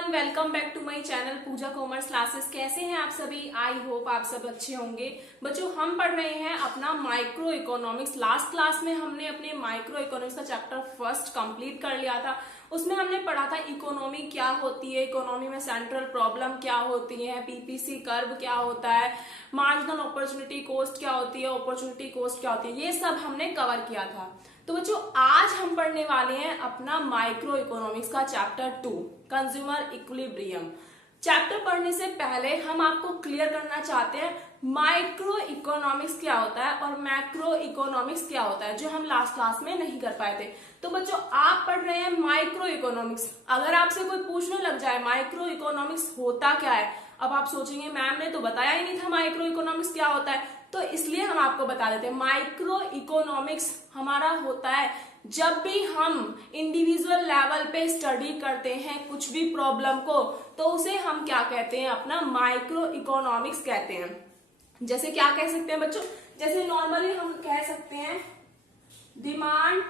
Everyone, welcome back to my channel Puja commerce classes. कैसे हैं आप सभी? आई होप आप सब अच्छे होंगे। बच्चों, हम पढ़ रहे हैं अपना माइक्रो इकोनॉमिक्स। लास्ट क्लास में हमने अपने माइक्रो इकोनॉमिक्स का चैप्टर फर्स्ट कंप्लीट कर लिया था। उसमें हमने पढ़ा था इकोनॉमी क्या होती है, इकोनॉमी में सेंट्रल प्रॉब्लम क्या होती है, पीपीसी कर्व क्या होता है, मार्जिनल अपॉर्चुनिटी कॉस्ट क्या होती है, अपॉर्चुनिटी कॉस्ट क्या होती है, ये सब हमने कवर किया था। तो बच्चों, आज हम पढ़ने वाले हैं अपना माइक्रो इकोनॉमिक्स का चैप्टर 2, कंज्यूमर इक्विलिब्रियम। चैप्टर पढ़ने से पहले हम आपको क्लियर करना चाहते हैं माइक्रो इकोनॉमिक्स क्या होता है और मैक्रो इकोनॉमिक्स क्या होता है, जो हम लास्ट क्लास में नहीं कर पाए थे। तो बच्चों, आप पढ़ रहे हैं माइक्रो इकोनॉमिक्स। अगर आपसे कोई पूछने लग जाए माइक्रो इकोनॉमिक्स होता क्या है, अब आप सोचेंगे मैम ने तो बताया ही नहीं था माइक्रो इकोनॉमिक्स क्या होता है। तो इसलिए हम आपको बता देते हैं माइक्रो इकोनॉमिक्स हमारा होता है जब भी हम इंडिविजुअल लेवल पे स्टडी करते हैं कुछ भी प्रॉब्लम को, तो उसे हम क्या कहते हैं, अपना माइक्रो इकोनॉमिक्स कहते हैं। जैसे क्या कह सकते हैं बच्चों, जैसे नॉर्मली हम कह सकते हैं डिमांड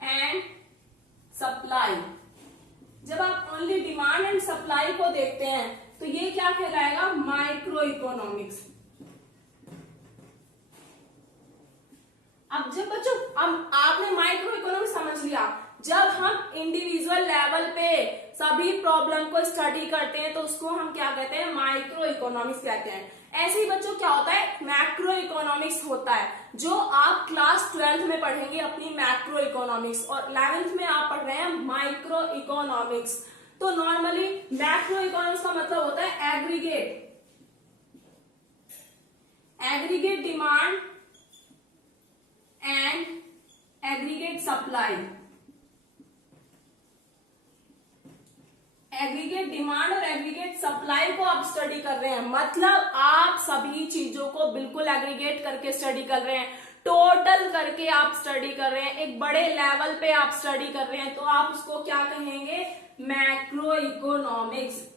एंड सप्लाई। जब आप ओनली डिमांड एंड सप्लाई को देखते हैं तो ये क्या कहलाएगा, माइक्रो इकोनॉमिक्स। अब जब बच्चों आपने माइक्रो इकोनॉमिक्स समझ लिया, जब हम इंडिविजुअल लेवल पे सभी प्रॉब्लम को स्टडी करते हैं तो उसको हम क्या कहते हैं, माइक्रो इकोनॉमिक्स कहते हैं। ऐसे ही बच्चों क्या होता है, मैक्रो इकोनॉमिक्स होता है, जो आप क्लास 12th में पढ़ेंगे अपनी मैक्रो इकोनॉमिक्स, और 11th में आप पढ़ रहे हैं माइक्रो इकोनॉमिक्स। तो नॉर्मली मैक्रो इकोनॉमिक्स का मतलब होता है aggregate demand and aggregate supply. Aggregate demand और एग्रीगेट सप्लाई को आप स्टडी कर रहे हैं, मतलब आप सभी चीजों को बिल्कुल एग्रीगेट करके स्टडी कर रहे हैं, टोटल करके आप स्टडी कर रहे हैं, एक बड़े लेवल पे आप स्टडी कर रहे हैं, तो आप उसको क्या कहेंगे, मैक्रो इकोनॉमिक्स।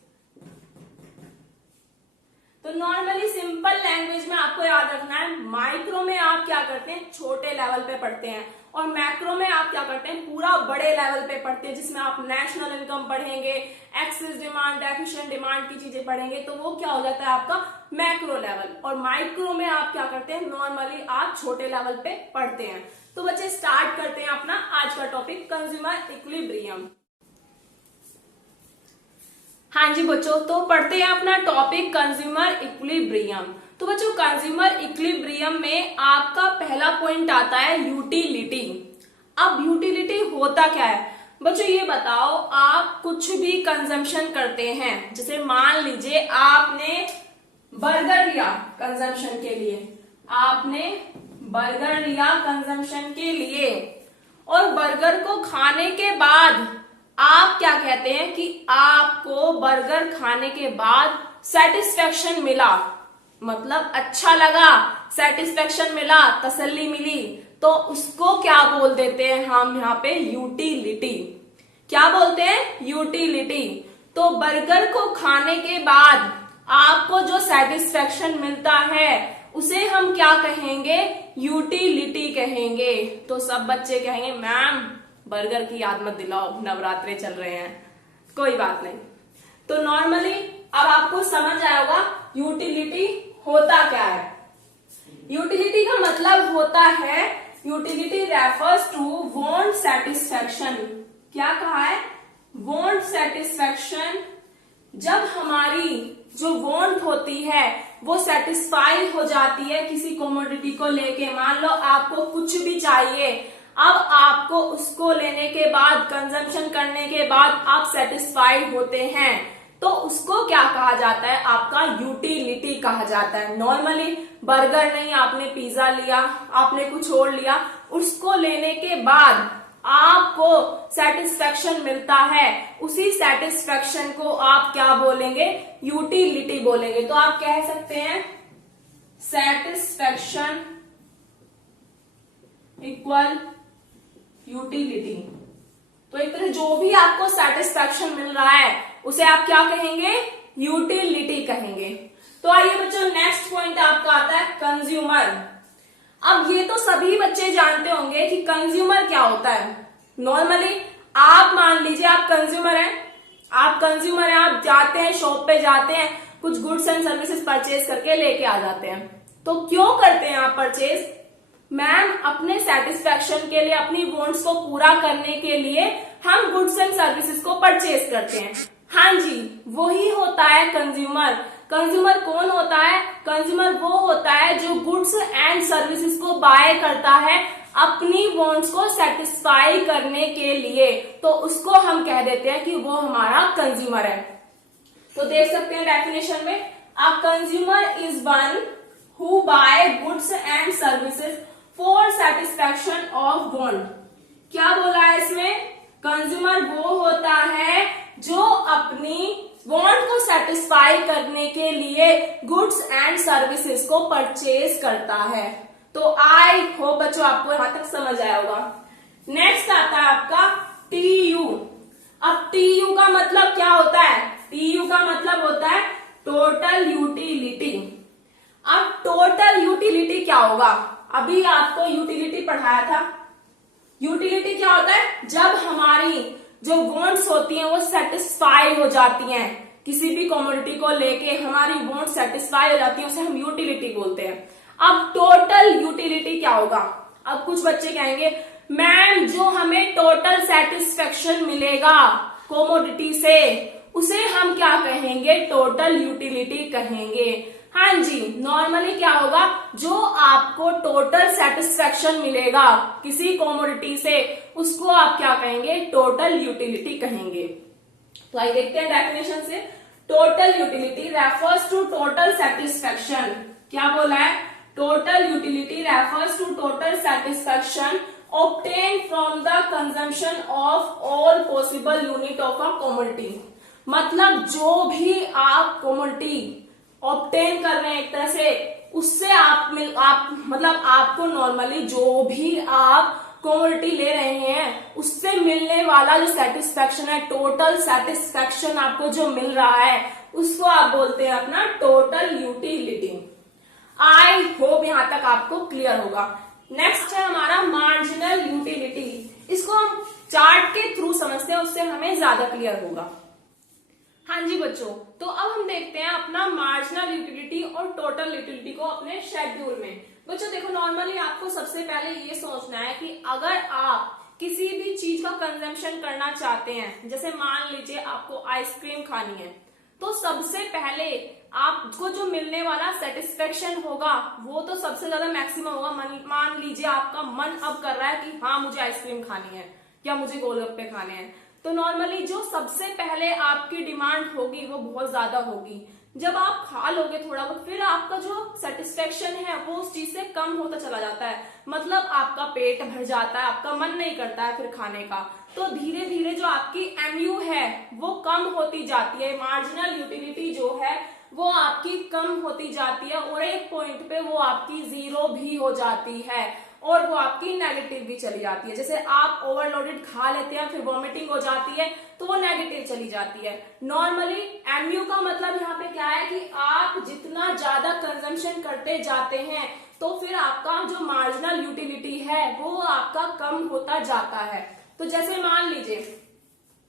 तो नॉर्मली सिंपल लैंग्वेज में आपको याद रखना है, माइक्रो में आप क्या करते हैं, छोटे लेवल पे पढ़ते हैं, और मैक्रो में आप क्या करते हैं, पूरा बड़े लेवल पे पढ़ते हैं, जिसमें आप नेशनल इनकम पढ़ेंगे, एक्सेस डिमांड, डेफिशिएंट डिमांड की चीजें पढ़ेंगे, तो वो क्या हो जाता है आपका मैक्रो लेवल। और माइक्रो में आप क्या करते हैं, नॉर्मली आप छोटे लेवल पे पढ़ते हैं। तो बच्चे, स्टार्ट करते हैं अपना आज का टॉपिक, कंज्यूमर इक्विलिब्रियम। हाँ जी बच्चों, तो पढ़ते हैं अपना टॉपिक कंज्यूमर इक्विलिब्रियम। तो बच्चों, कंज्यूमर इक्विलिब्रियम में आपका पहला पॉइंट आता है यूटिलिटी। अब यूटिलिटी होता क्या है बच्चों, ये बताओ। आप कुछ भी कंजम्पशन करते हैं, जैसे मान लीजिए आपने बर्गर लिया कंजम्पशन के लिए, आपने बर्गर लिया कंजम्पशन के लिए, और बर्गर को खाने के बाद आप क्या कहते हैं कि आपको बर्गर खाने के बाद सेटिस्फेक्शन मिला, मतलब अच्छा लगा, सेटिस्फेक्शन मिला, तसल्ली मिली, तो उसको क्या बोल देते हैं हम यहाँ पे, यूटिलिटी। क्या बोलते हैं, यूटिलिटी। तो बर्गर को खाने के बाद आपको जो सेटिस्फेक्शन मिलता है उसे हम क्या कहेंगे, यूटिलिटी कहेंगे। तो सब बच्चे कहेंगे मैम बर्गर की याद मत दिलाओ, नवरात्रे चल रहे हैं। कोई बात नहीं। तो नॉर्मली अब आपको समझ आया होगा यूटिलिटी होता क्या है। यूटिलिटी का मतलब होता है, utility refers to want satisfaction. क्या कहा है, वांट सेटिस्फेक्शन। जब हमारी जो वांट होती है वो सेटिस्फाई हो जाती है किसी कमोडिटी को लेके, मान लो आपको कुछ भी चाहिए, अब आपको उसको लेने के बाद, कंजम्पशन करने के बाद आप सेटिस्फाइड होते हैं, तो उसको क्या कहा जाता है, आपका यूटिलिटी कहा जाता है। नॉर्मली बर्गर नहीं, आपने पिज्जा लिया, आपने कुछ और लिया, उसको लेने के बाद आपको सेटिस्फेक्शन मिलता है, उसी सेटिस्फेक्शन को आप क्या बोलेंगे, यूटिलिटी बोलेंगे। तो आप कह सकते हैं सेटिस्फेक्शन इक्वल यूटिलिटी। तो एक तरह जो भी आपको सेटिस्फेक्शन मिल रहा है उसे आप क्या कहेंगे, यूटिलिटी कहेंगे। तो आइए बच्चों, नेक्स्ट पॉइंट आपका आता है कंज्यूमर। अब ये तो सभी बच्चे जानते होंगे कि कंज्यूमर क्या होता है। नॉर्मली आप मान लीजिए आप कंज्यूमर हैं, आप कंज्यूमर हैं, आप जाते हैं शॉप पे जाते हैं, कुछ गुड्स एंड सर्विसेज परचेज करके लेके आ जाते हैं। तो क्यों करते हैं आप परचेज? मैम, अपने सेटिस्फेक्शन के लिए, अपनी वांट्स को पूरा करने के लिए हम गुड्स एंड सर्विसेज को परचेज करते हैं। हाँ जी, वही होता है कंज्यूमर। कंज्यूमर कौन होता है? कंज्यूमर वो होता है जो गुड्स एंड सर्विसेज को बाय करता है अपनी वांट्स को सेटिस्फाई करने के लिए, तो उसको हम कह देते हैं कि वो हमारा कंज्यूमर है। तो देख सकते हैं डेफिनेशन में, a consumer is one who buy goods and services for satisfaction of want. क्या बोला है इसमें? कंज्यूमर वो होता है जो अपनी वांट को सेटिस्फाई करने के लिए गुड्स एंड सर्विसेज को परचेज करता है। तो आई होप बच्चों आपको यहां तक समझ आया होगा। नेक्स्ट आता है आपका टीयू। अब टीयू का मतलब क्या होता है? टीयू का मतलब होता है टोटल यूटिलिटी। अब टोटल यूटिलिटी क्या होगा? अभी आपको यूटिलिटी पढ़ाया था। यूटिलिटी क्या होता है? जब हमारी जो वांट्स होती हैं वो सेटिस्फाई हो जाती हैं, किसी भी कमोडिटी को लेके हमारी वांट्स सेटिस्फाई हो जाती है, उसे हम यूटिलिटी बोलते हैं। अब टोटल यूटिलिटी क्या होगा? अब कुछ बच्चे कहेंगे मैम, जो हमें टोटल सेटिस्फेक्शन मिलेगा कमोडिटी से, उसे हम क्या कहेंगे? टोटल यूटिलिटी कहेंगे। हाँ जी, नॉर्मली क्या होगा? जो आपको टोटल सेटिस्फेक्शन मिलेगा किसी कमोडिटी से, उसको आप क्या कहेंगे? टोटल यूटिलिटी कहेंगे। तो आइए देखते हैं डेफिनेशन से। Total utility refers to total satisfaction. क्या बोला है? Total utility refers to total satisfaction obtained from the consumption of all possible unit of a commodity। मतलब जो भी आप कमोडिटी ऑब्टेन कर रहे हैं एक तरह से, उससे आप मतलब आपको नॉर्मली जो भी आप कमोडिटी ले रहे हैं उससे मिलने वाला जो सेटिस्फेक्शन है, टोटल सेटिस्फेक्शन आपको जो मिल रहा है, उसको आप बोलते हैं अपना टोटल यूटिलिटी। आई होप यहां तक आपको क्लियर होगा। नेक्स्ट है हमारा मार्जिनल यूटिलिटी। इसको हम चार्ट के थ्रू समझते हैं, उससे हमें ज्यादा क्लियर होगा। हाँ जी बच्चों, तो अब हम देखते हैं अपना मार्जिनल यूटिलिटी और टोटल यूटिलिटी को अपने शेड्यूल में। बच्चों देखो, नॉर्मली आपको सबसे पहले ये सोचना है कि अगर आप किसी भी चीज का कंजम्पशन करना चाहते हैं, जैसे मान लीजिए आपको आइसक्रीम खानी है, तो सबसे पहले आपको जो मिलने वाला सेटिस्फेक्शन होगा वो तो सबसे ज्यादा मैक्सिमम होगा। मान लीजिए आपका मन अब कर रहा है कि हाँ मुझे आइसक्रीम खानी है या मुझे गोलगप्पे खाने हैं, तो नॉर्मली जो सबसे पहले आपकी डिमांड होगी वो बहुत ज्यादा होगी। जब आप खा लोगे थोड़ा बहुत, फिर आपका जो सेटिस्फेक्शन है वो उस चीज से कम होता चला जाता है, मतलब आपका पेट भर जाता है, आपका मन नहीं करता है फिर खाने का। तो धीरे धीरे जो आपकी एमयू है वो कम होती जाती है, मार्जिनल यूटिलिटी जो है वो आपकी कम होती जाती है, और एक पॉइंट पे वो आपकी जीरो भी हो जाती है और वो आपकी नेगेटिव भी चली जाती है। जैसे आप ओवरलोडेड खा लेते हैं, फिर वॉमिटिंग हो जाती है, तो वो नेगेटिव चली जाती है। नॉर्मली एमयू का मतलब यहाँ पे क्या है कि आप जितना ज्यादा कंजम्पशन करते जाते हैं तो फिर आपका जो मार्जिनल यूटिलिटी है वो आपका कम होता जाता है। तो जैसे मान लीजिए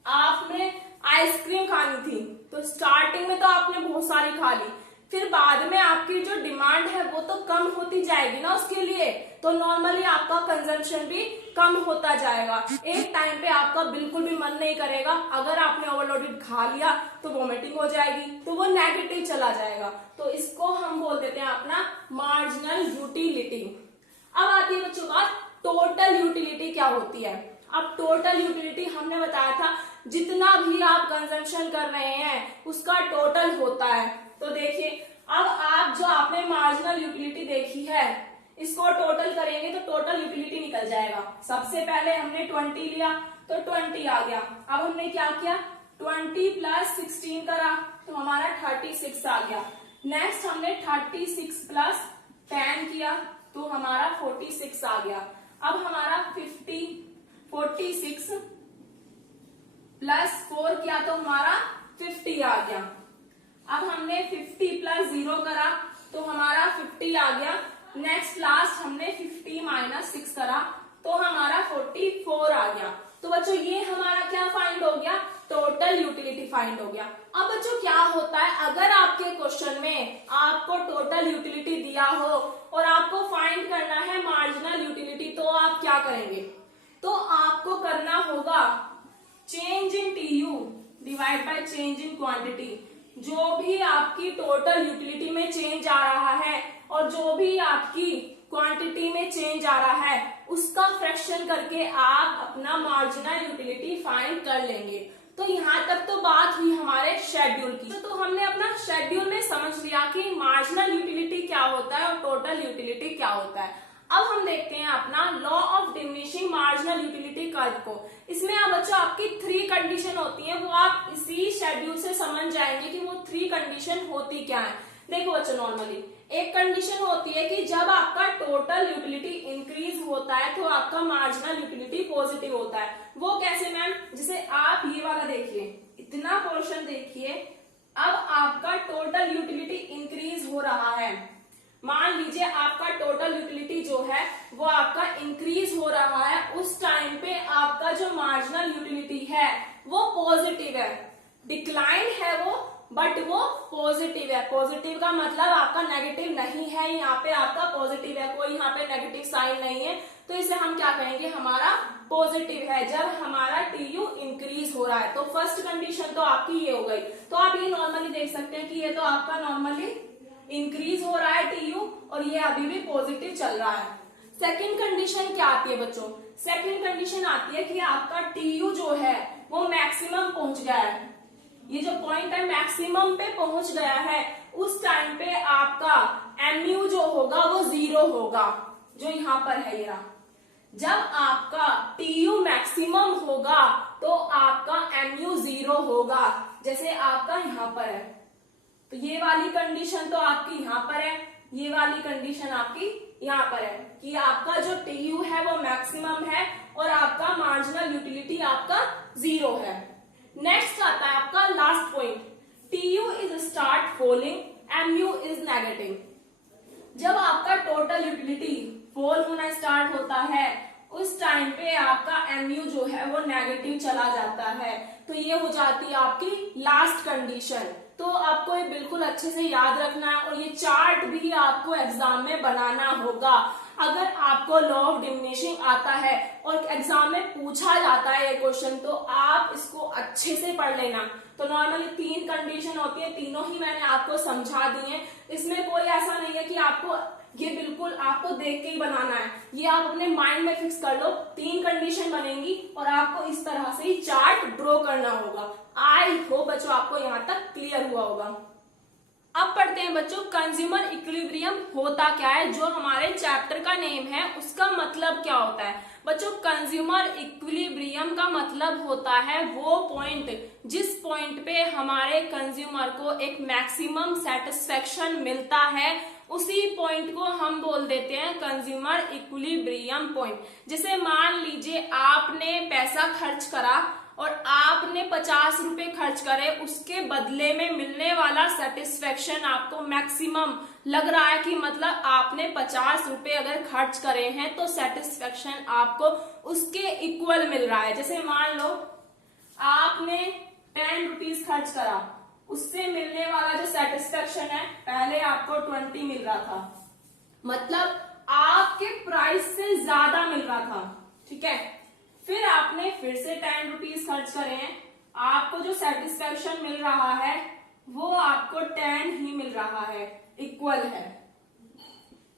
आपने आइसक्रीम खानी थी, तो स्टार्टिंग में तो आपने बहुत सारी खा ली, फिर बाद में आपकी जो डिमांड है वो तो कम होती जाएगी ना उसके लिए, तो नॉर्मली आपका कंजम्पशन भी कम होता जाएगा। एक टाइम पे आपका बिल्कुल भी मन नहीं करेगा, अगर आपने ओवरलोडेड खा लिया तो वॉमिटिंग हो जाएगी, तो वो नेगेटिव चला जाएगा। तो इसको हम बोल देते हैं अपना मार्जिनल यूटिलिटी। अब आती है बच्चों बात टोटल यूटिलिटी क्या होती है। अब टोटल यूटिलिटी हमने बताया था जितना भी आप कंजम्पशन कर रहे हैं उसका टोटल होता है। तो देखिए, अब आप जो आपने मार्जिनल यूटिलिटी देखी है इसको टोटल करेंगे तो टोटल यूटिलिटी निकल जाएगा। सबसे पहले हमने 20 लिया तो 20 आ गया। अब हमने क्या किया, 20 प्लस 16 करा तो हमारा 36 आ गया। नेक्स्ट हमने 36 प्लस 10 किया तो हमारा 46 आ गया। अब हमारा 46 प्लस 4 किया तो हमारा 50 आ गया। अब हमने 50 प्लस 0 करा तो हमारा 50 आ गया। नेक्स्ट लास्ट हमने 50 माइनस 6 करा तो हमारा 44 आ गया। तो बच्चों ये हमारा क्या फाइंड हो गया, टोटल यूटिलिटी फाइंड हो गया। अब बच्चों क्या होता है, अगर आपके क्वेश्चन में आपको टोटल यूटिलिटी दिया हो और आपको फाइंड करना है मार्जिनल यूटिलिटी, तो आप क्या करेंगे, तो आपको करना होगा change in TU divide by change in quantity. जो भी आपकी टोटल यूटिलिटी में चेंज आ रहा है और जो भी आपकी क्वांटिटी में चेंज आ रहा है उसका फ्रैक्शन करके आप अपना मार्जिनल यूटिलिटी फाइंड कर लेंगे। तो यहाँ तक तो बात हुई हमारे शेड्यूल की। तो हमने अपना शेड्यूल में समझ लिया कि मार्जिनल यूटिलिटी क्या होता है और टोटल यूटिलिटी क्या होता है। अब हम देखते हैं अपना law of diminishing marginal utility curve को। इसमें आप बच्चों आपकी 3 कंडीशन होती है, वो आप इसी शेड्यूल से समझ जाएंगे कि वो 3 कंडीशन होती क्या है। देखो बच्चों, नॉर्मली एक कंडीशन होती है कि जब आपका टोटल यूटिलिटी इंक्रीज होता है तो आपका मार्जिनल यूटिलिटी पॉजिटिव होता है। वो कैसे मैम, जैसे आप ये वाला देखिए, इतना पोर्शन देखिए, अब आपका टोटल यूटिलिटी इंक्रीज हो रहा है। मान लीजिए आपका टोटल यूटिलिटी जो है वो आपका इंक्रीज हो रहा है, उस टाइम पे आपका जो मार्जिनल यूटिलिटी है वो पॉजिटिव है। डिक्लाइन है वो, बट वो पॉजिटिव है। पॉजिटिव का मतलब आपका नेगेटिव नहीं है, यहाँ पे आपका पॉजिटिव है, कोई यहाँ पे नेगेटिव साइन नहीं है, तो इसे हम क्या कहेंगे, हमारा पॉजिटिव है जब हमारा टीयू इंक्रीज हो रहा है। तो फर्स्ट कंडीशन तो आपकी ये हो गई। तो आप ये नॉर्मली देख सकते हैं कि ये तो आपका नॉर्मली इंक्रीज हो रहा है टीयू और ये अभी भी पॉजिटिव चल रहा है। सेकेंड कंडीशन क्या आती है बच्चों, सेकेंड कंडीशन आती है कि आपका टीयू जो है वो मैक्सिमम पहुंच गया है। ये जो पॉइंट है मैक्सिमम पे पहुंच गया है, उस टाइम पे आपका एमयू जो होगा वो 0 होगा, जो यहाँ पर है ये। जब आपका टीयू मैक्सिमम होगा तो आपका एमयू 0 होगा, जैसे आपका यहाँ पर है। तो ये वाली कंडीशन तो आपकी यहाँ पर है, ये वाली कंडीशन आपकी यहाँ पर है कि आपका जो टीयू है वो मैक्सिमम है और आपका मार्जिनल यूटिलिटी आपका 0 है। नेक्स्ट आता है आपका last point, TU is start falling, MU is negative. जब आपका टोटल यूटिलिटी फॉल होना स्टार्ट होता है उस टाइम पे आपका एमयू जो है वो नेगेटिव चला जाता है। तो ये हो जाती है आपकी लास्ट कंडीशन। तो आपको ये बिल्कुल अच्छे से याद रखना है और ये चार्ट भी आपको एग्जाम में बनाना होगा। अगर आपको लॉ ऑफ डिमिनिशिंग आता है और एग्जाम में पूछा जाता है ये क्वेश्चन, तो आप इसको अच्छे से पढ़ लेना। तो नॉर्मली 3 कंडीशन होती है, तीनों ही मैंने आपको समझा दी है। इसमें कोई ऐसा नहीं है कि आपको ये बिल्कुल आपको देख के ही बनाना है, ये आप अपने माइंड में फिक्स कर लो। 3 कंडीशन बनेंगी और आपको इस तरह से ही चार्ट ड्रॉ करना होगा। आई होप बच्चों आपको यहाँ तक क्लियर हुआ होगा। अब पढ़ते हैं बच्चों कंज्यूमर इक्विलिब्रियम होता क्या है, जो हमारे चैप्टर का नेम है उसका मतलब क्या होता है। बच्चों कंज्यूमर इक्विलिब्रियम का मतलब होता है वो पॉइंट जिस पॉइंट पे हमारे कंज्यूमर को एक मैक्सिमम सेटिस्फेक्शन मिलता है, उसी पॉइंट को हम बोल देते हैं कंज्यूमर इक्विलिब्रियम पॉइंट। जैसे मान लीजिए आपने पैसा खर्च करा और आपने 50 रुपए खर्च करे, उसके बदले में मिलने वाला सेटिस्फेक्शन आपको मैक्सिमम लग रहा है कि मतलब आपने 50 रुपए अगर खर्च करे हैं तो सेटिस्फेक्शन आपको उसके इक्वल मिल रहा है। जैसे मान लो आपने 10 रुपीज खर्च करा, उससे मिलने वाला जो सेटिस्फेक्शन है पहले आपको 20 मिल रहा था, मतलब आपके प्राइस से ज्यादा मिल रहा था, ठीक है। फिर आपने फिर से 10 रुपीज खर्च करे हैं, आपको जो सेटिस्फेक्शन मिल रहा है वो आपको 10 ही मिल रहा है, इक्वल है।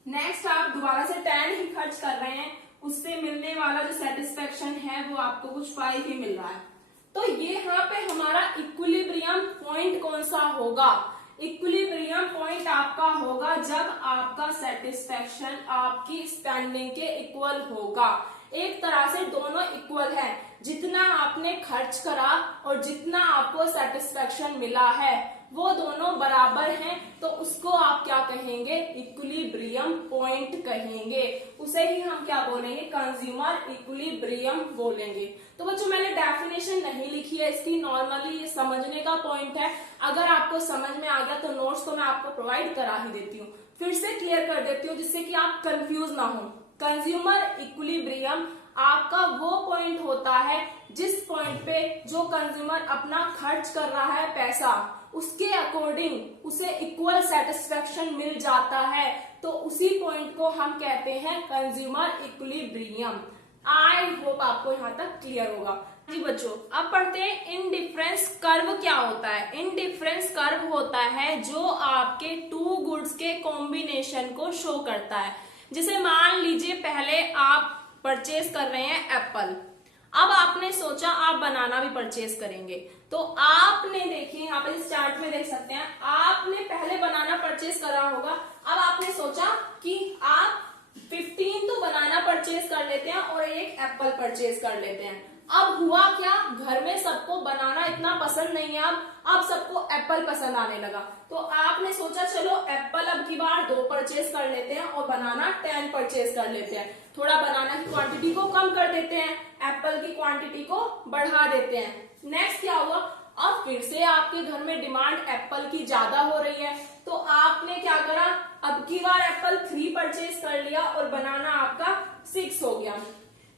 नेक्स्ट आप दोबारा से 10 ही खर्च कर रहे हैं, उससे मिलने वाला जो सेटिस्फेक्शन है वो आपको कुछ 5 ही मिल रहा है। तो ये यहाँ पे हमारा इक्विलिब्रियम पॉइंट कौन सा होगा, इक्विलिब्रियम पॉइंट आपका होगा जब आपका सेटिस्फेक्शन आपकी स्पेंडिंग के इक्वल होगा। एक तरह से दोनों इक्वल है, जितना आपने खर्च करा और जितना आपको सेटिस्फेक्शन मिला है वो दोनों बराबर हैं, तो उसको आप क्या कहेंगे, इक्विलिब्रियम पॉइंट कहेंगे। उसे ही हम क्या बोलेंगे, कंज्यूमर इक्विलिब्रियम बोलेंगे। तो बच्चों मैंने डेफिनेशन नहीं लिखी है इसकी, नॉर्मली ये समझने का पॉइंट है। अगर आपको समझ में आ गया तो नोट्स तो मैं आपको प्रोवाइड करा ही देती हूँ, फिर से क्लियर कर देती हूँ जिससे कि आप कंफ्यूज ना हो। कंज्यूमर इक्विलिब्रियम आपका वो पॉइंट होता है जिस पॉइंट पे जो कंज्यूमर अपना खर्च कर रहा है पैसा, उसके अकॉर्डिंग उसे इक्वल सेटिस्फेक्शन मिल जाता है, तो उसी पॉइंट को हम कहते हैं कंज्यूमर इक्विलिब्रियम। आई होप आपको यहाँ तक क्लियर होगा। जी बच्चों, अब पढ़ते हैं इंडिफरेंस कर्व क्या होता है। इंडिफरेंस कर्व होता है जो आपके टू गुड्स के कॉम्बिनेशन को शो करता है। जैसे मान लीजिए पहले आप परचेज कर रहे हैं एप्पल, अब आपने सोचा आप बनाना भी परचेज करेंगे, तो आपने देखिए यहाँ पे इस चार्ट में देख सकते हैं, आपने पहले बनाना परचेज करा होगा। अब आपने सोचा कि आप 15 तो बनाना परचेज कर लेते हैं और एक एप्पल परचेज कर लेते हैं। अब हुआ क्या, घर में सबको बनाना इतना पसंद नहीं है, अब सबको एप्पल पसंद आने लगा, तो आपने सोचा चलो एप्पल अब की बार 2 परचेज कर लेते हैं और बनाना 10 परचेज कर लेते हैं। थोड़ा बनाना की क्वांटिटी को कम कर देते हैं, एप्पल की क्वांटिटी को बढ़ा देते हैं। नेक्स्ट क्या हुआ, अब फिर से आपके घर में डिमांड एप्पल की ज्यादा हो रही है, तो आपने क्या करा, अब की बार एप्पल 3 परचेज कर लिया और बनाना आपका 6 हो गया।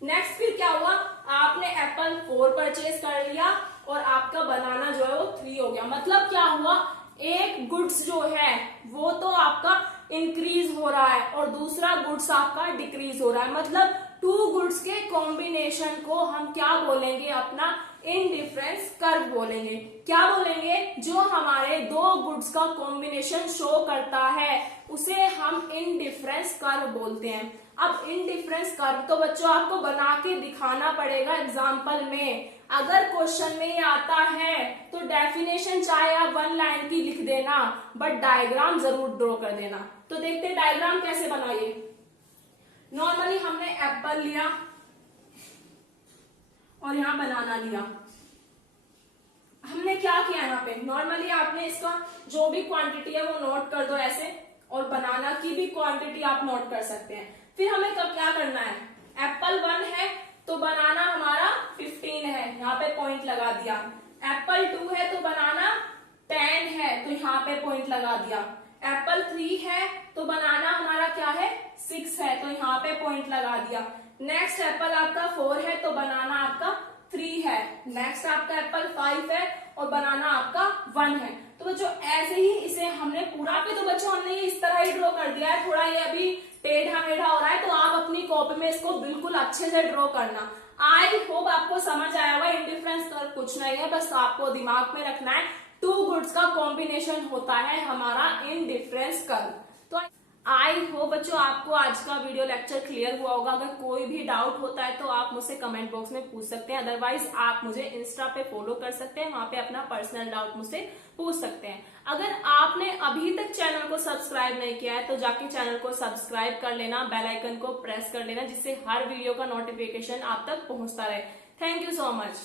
नेक्स्ट फिर क्या हुआ, आपने एप्पल 4 परचेज कर लिया और आपका बनाना जो है वो 3 हो गया। मतलब क्या हुआ, एक गुड्स जो है वो तो आपका इंक्रीज हो रहा है और दूसरा गुड्स आपका डिक्रीज हो रहा है। मतलब टू गुड्स के कॉम्बिनेशन को हम क्या बोलेंगे, अपना इंडिफरेंस कर्व बोलेंगे। क्या बोलेंगे, जो हमारे 2 गुड्स का कॉम्बिनेशन शो करता है उसे हम इंडिफरेंस कर्व बोलते हैं। अब इंडिफरेंस कर्व तो बच्चों आपको बना के दिखाना पड़ेगा एग्जाम्पल में। अगर क्वेश्चन में ये आता है तो डेफिनेशन चाहे आप 1 लाइन की लिख देना, बट डायग्राम जरूर ड्रॉ कर देना। तो देखते हैं डायग्राम कैसे बनाइए। नॉर्मली हमने एप्पल लिया और यहाँ बनाना लिया। हमने क्या किया यहाँ पे, नॉर्मली आपने इसका जो भी क्वांटिटी है वो नोट कर दो ऐसे, और बनाना की भी क्वांटिटी आप नोट कर सकते हैं। फिर हमें क्या करना है, एप्पल 1 है तो बनाना हमारा 15 है, यहाँ पे पॉइंट लगा दिया। एप्पल 2 है तो बनाना 10 है, तो यहाँ पे पॉइंट लगा दिया। एप्पल 3 है तो बनाना हमारा क्या है, 6 है, तो यहाँ पे पॉइंट लगा दिया। नेक्स्ट एप्पल आपका 4 है तो बनाना आपका 3 है। नेक्स्ट आपका एप्पल 5 है और बनाना आपका 1 है। तो बच्चों ऐसे ही इसे हमने पूरा पे, तो बच्चों हमने ये इस तरह ही ड्रॉ कर दिया है। थोड़ा ये अभी टेढ़ा मेढ़ा हो रहा है, तो आप अपनी कॉपी में इसको बिल्कुल अच्छे से ड्रॉ करना। आई होप आपको समझ आया होगा। इंडिफरेंस कर्व कुछ नहीं है, बस आपको दिमाग में रखना है टू गुड्स का कॉम्बिनेशन होता है हमारा इंडिफरेंस कर्व। तो आई होप बच्चों आपको आज का वीडियो लेक्चर क्लियर हुआ होगा। अगर कोई भी डाउट होता है तो आप मुझसे कमेंट बॉक्स में पूछ सकते हैं, अदरवाइज आप मुझे इंस्टा पे फॉलो कर सकते हैं, वहां पे अपना पर्सनल डाउट मुझसे पूछ सकते हैं। अगर आपने अभी तक चैनल को सब्सक्राइब नहीं किया है तो जाके चैनल को सब्सक्राइब कर लेना, बेल आइकन को प्रेस कर लेना, जिससे हर वीडियो का नोटिफिकेशन आप तक पहुंचता रहे। Thank you so much.